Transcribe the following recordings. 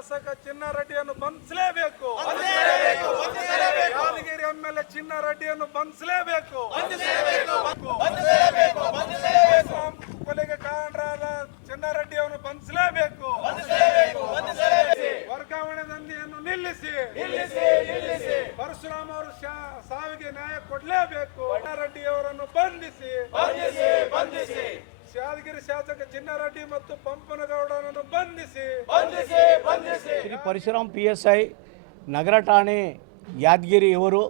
ಶಾಸಕ ಚಿನ್ನಾರೆಡ್ಡಿಯನ್ನು ಬಂಧಿಸಲೇಬೇಕು. ಯಾದಗಿರಿ ಎಂಎಲ್ಎ ಚಿನ್ನಾರೆಡ್ಡಿಯನ್ನು ಬಂಧಿಸಲೇಬೇಕು. ಕೊಲೆಗೆ ಕಾರಣರಾದ ಚಿನ್ನಾರೆಡ್ಡಿಯನ್ನು ಬಂಧಿಸಲೇಬೇಕು. ವರ್ಗಾವಣೆ ದಂಧೆಯನ್ನು ನಿಲ್ಲಿಸಿ. ಪರಶುರಾಮ್ ಅವರು ಸಾವಿಗೆ ನ್ಯಾಯ ಕೊಡಲೇಬೇಕು. ಚಿನ್ನಾರೆಡ್ಡಿ ಅವರನ್ನು ಬಂಧಿಸಿ. ಯಾದಗಿರಿ ಶಾಸಕ ಚಿನ್ನಾರೆಡ್ಡಿ ಮತ್ತು ಪಂಪನಗೌಡರನ್ನು ಬಂಧಿಸಿ. ಶ್ರೀ ಪರಶುರಾಮ್ PSI ನಗರ ಠಾಣೆ ಯಾದಗಿರಿ ಇವರು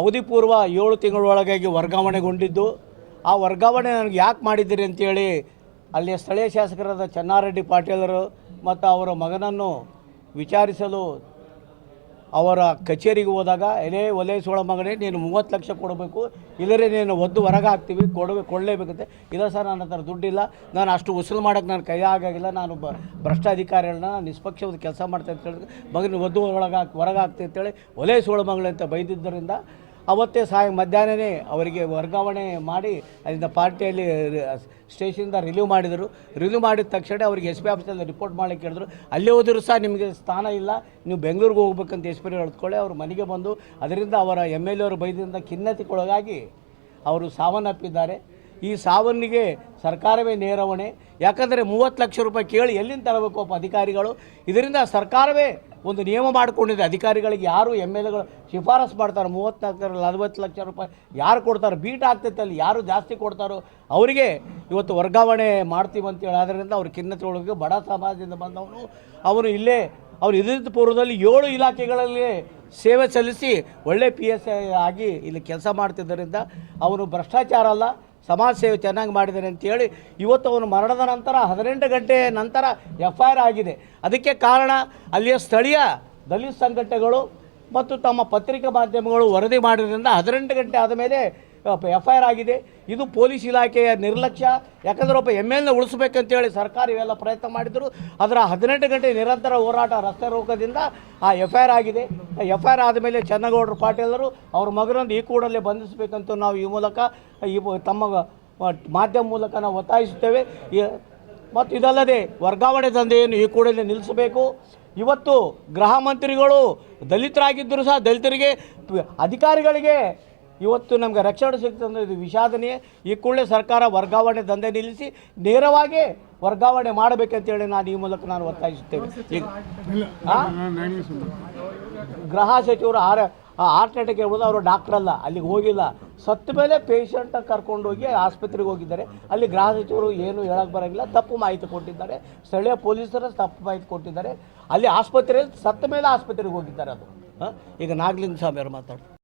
ಅವಧಿಪೂರ್ವ 7 ತಿಂಗಳೊಳಗಾಗಿ ವರ್ಗಾವಣೆಗೊಂಡಿದ್ದು, ಆ ವರ್ಗಾವಣೆ ನನಗೆ ಯಾಕೆ ಮಾಡಿದ್ದೀರಿ ಅಂತೇಳಿ ಅಲ್ಲಿಯ ಸ್ಥಳೀಯ ಶಾಸಕರಾದ ಚೆನ್ನಾರೆಡ್ಡಿ ಪಾಟೀಲರು ಮತ್ತು ಅವರ ಮಗನನ್ನು ವಿಚಾರಿಸಲು ಅವರ ಕಚೇರಿಗೆ ಹೋದಾಗ, ಒಲೆ ಸೋಳ ಮಗನೇ ನೀನು 30 ಲಕ್ಷ ಕೊಡಬೇಕು, ಇಲ್ಲರೇ ನೀನು ಒದ್ದು ಹೊರಗೆ ಹಾಕ್ತೀವಿ, ಕೊಡಲೇಬೇಕಂತೆ. ಇಲ್ಲ ಸರ್, ನನ್ನ ಹತ್ರ ದುಡ್ಡಿಲ್ಲ, ನಾನು ಅಷ್ಟು ವಸೂಲು ಮಾಡೋಕ್ಕೆ ನಾನು ಕೈ ಆಗಾಗಿಲ್ಲ, ನಾನು ಭ್ರಷ್ಟ ಅಧಿಕಾರಿಗಳನ್ನ ನಿಷ್ಪಕ್ಷವಾದ ಕೆಲಸ ಮಾಡ್ತಾ ಅಂತ ಹೇಳಿದ್ರೆ ಮಗನ ಒದ್ದು ಹೊರಗೆ ಹಾಕ್ತೀವಿ ಅಂತೇಳಿ ಒಲೆ ಸೋಳ ಮಗಳಂತ ಬೈದಿದ್ದರಿಂದ ಅವತ್ತೇ ಮಧ್ಯಾಹ್ನವೇ ಅವರಿಗೆ ವರ್ಗಾವಣೆ ಮಾಡಿ ಅಲ್ಲಿಂದ ಪಾರ್ಟಿಯಲ್ಲಿ ಸ್ಟೇಷನಿಂದ ರಿಲೀವ್ ಮಾಡಿದರು. ರಿಲೀವ್ ಮಾಡಿದ ತಕ್ಷಣ ಅವರಿಗೆ SP ಆಫೀಸಲ್ಲಿ ರಿಪೋರ್ಟ್ ಮಾಡಲಿಕ್ಕೆ ಹೇಳಿದ್ರು. ಅಲ್ಲಿ ಹೋದರೂ ಸಹ ನಿಮಗೆ ಸ್ಥಾನ ಇಲ್ಲ, ನೀವು ಬೆಂಗಳೂರಿಗೆ ಹೋಗ್ಬೇಕಂತ SP ಹೇಳ್ಕೊಳ್ಳಿ ಅವರು ಮನೆಗೆ ಬಂದು ಅದರಿಂದ ಅವರ MLA ಅವರು ಬೈದಿಂದ ಖಿನ್ನತೆಗೊಳಗಾಗಿ ಅವರು ಸಾವನ್ನಪ್ಪಿದ್ದಾರೆ. ಈ ಸಾವನ್ನಿಗೆ ಸರ್ಕಾರವೇ ನೇರ ಹೊಣೆ. ಯಾಕಂದರೆ 30 ಲಕ್ಷ ರೂಪಾಯಿ ಕೇಳಿ ಎಲ್ಲಿಂದ ತರಬೇಕು ಅಪ್ಪ ಅಧಿಕಾರಿಗಳು? ಇದರಿಂದ ಸರ್ಕಾರವೇ ಒಂದು ನಿಯಮ ಮಾಡಿಕೊಂಡಿದೆ. ಅಧಿಕಾರಿಗಳಿಗೆ ಯಾರು MLAಗಳು ಶಿಫಾರಸು ಮಾಡ್ತಾರೆ 34-40 ಲಕ್ಷ ರೂಪಾಯಿ ಯಾರು ಕೊಡ್ತಾರೆ, ಬೀಟ್ ಆಗ್ತೈತೆ ಅಲ್ಲಿ ಯಾರು ಜಾಸ್ತಿ ಕೊಡ್ತಾರೋ ಅವರಿಗೆ ಇವತ್ತು ವರ್ಗಾವಣೆ ಮಾಡ್ತೀವಿ ಅಂತೇಳಿ. ಆದ್ದರಿಂದ ಅವ್ರ ಖಿನ್ನತೆ ಒಳಗೆ ಬಡ ಸಮಾಜದಿಂದ ಬಂದವನು ಅವನು ಇಲ್ಲೇ ಅವರು ಇದರಿಂದ ಪೂರ್ವದಲ್ಲಿ 7 ಇಲಾಖೆಗಳಲ್ಲಿ ಸೇವೆ ಸಲ್ಲಿಸಿ ಒಳ್ಳೆ PSI ಆಗಿ ಇಲ್ಲಿ ಕೆಲಸ ಮಾಡ್ತಿದ್ದರಿಂದ ಅವನು ಭ್ರಷ್ಟಾಚಾರ ಅಲ್ಲ, ಸಮಾಜ ಸೇವೆ ಚೆನ್ನಾಗಿ ಮಾಡಿದ್ದಾನೆ ಅಂತೇಳಿ ಇವತ್ತು ಅವನು ಮರಣದ ನಂತರ 18 ಗಂಟೆ ನಂತರ FIR ಆಗಿದೆ. ಅದಕ್ಕೆ ಕಾರಣ ಅಲ್ಲಿಯ ಸ್ಥಳೀಯ ದಲಿತ ಸಂಘಟನೆಗಳು ಮತ್ತು ತಮ್ಮ ಪತ್ರಿಕಾ ಮಾಧ್ಯಮಗಳು ವರದಿ ಮಾಡಿದ್ರಿಂದ 18 ಗಂಟೆ ಆದಮೇಲೆ FIR ಆಗಿದೆ. ಇದು ಪೊಲೀಸ್ ಇಲಾಖೆಯ ನಿರ್ಲಕ್ಷ್ಯ. ಯಾಕಂದರೆ ಒಬ್ಬ MLA ಉಳಿಸ್ಬೇಕಂತೇಳಿ ಸರ್ಕಾರ ಇವೆಲ್ಲ ಪ್ರಯತ್ನ ಮಾಡಿದರು. ಅದರ 18 ಗಂಟೆ ನಿರಂತರ ಹೋರಾಟ ರಸ್ತೆ ರೋಕದಿಂದ ಆ FIR ಆಗಿದೆ. FIR ಆದಮೇಲೆ ಚನ್ನಗೌಡರು ಪಾಟೀಲರು ಅವ್ರ ಮಗನೊಂದು ಈ ಕೂಡಲೇ ಬಂಧಿಸಬೇಕಂತ ನಾವು ಈ ಮೂಲಕ ತಮ್ಮ ಮಾಧ್ಯಮ ಮೂಲಕ ನಾವು ಒತ್ತಾಯಿಸುತ್ತೇವೆ. ಮತ್ತು ಇದಲ್ಲದೆ ವರ್ಗಾವಣೆ ದಂಧೆಯನ್ನು ಈ ಕೂಡಲೇ ನಿಲ್ಲಿಸಬೇಕು. ಇವತ್ತು ಗೃಹ ಮಂತ್ರಿಗಳು ದಲಿತರಾಗಿದ್ದರೂ ಸಹ ದಲಿತರಿಗೆ ಅಧಿಕಾರಿಗಳಿಗೆ ಇವತ್ತು ನಮಗೆ ರಕ್ಷಣೆ ಸಿಗ್ತಂದ್ರೆ ಇದು ವಿಷಾದನೀಯ. ಈ ಕೂಡಲೇ ಸರ್ಕಾರ ವರ್ಗಾವಣೆ ದಂಧೆ ನಿಲ್ಲಿಸಿ ನೇರವಾಗಿ ವರ್ಗಾವಣೆ ಮಾಡಬೇಕಂತೇಳಿ ನಾನು ಈ ಮೂಲಕ ಒತ್ತಾಯಿಸುತ್ತೇವೆ. ಈಗ ಗೃಹ ಸಚಿವರು ಹಾರ್ಟ್ ಅಟ್ಯಾಕ್ ಹೇಳ್ಬೋದು, ಅವರು ಡಾಕ್ಟರ್ ಅಲ್ಲ, ಅಲ್ಲಿಗೆ ಹೋಗಿಲ್ಲ. ಸತ್ತ ಮೇಲೆ ಪೇಷಂಟ್ ಕರ್ಕೊಂಡೋಗಿ ಆಸ್ಪತ್ರೆಗೆ ಹೋಗಿದ್ದಾರೆ. ಅಲ್ಲಿ ಗೃಹ ಸಚಿವರು ಏನು ಹೇಳಕ್ಕೆ ಬರೋಂಗಿಲ್ಲ, ತಪ್ಪು ಮಾಹಿತಿ ಕೊಟ್ಟಿದ್ದಾರೆ. ಸ್ಥಳೀಯ ಪೊಲೀಸರು ತಪ್ಪು ಮಾಹಿತಿ ಕೊಟ್ಟಿದ್ದಾರೆ. ಅಲ್ಲಿ ಆಸ್ಪತ್ರೆಯಲ್ಲಿ ಸತ್ತ ಮೇಲೆ ಆಸ್ಪತ್ರೆಗೆ ಹೋಗಿದ್ದಾರೆ. ಅದು ಈಗ ನಾಗಲಿಂಗ ಸ್ವಾಮಿ ಅವರು ಮಾತಾಡ್ತಾರೆ.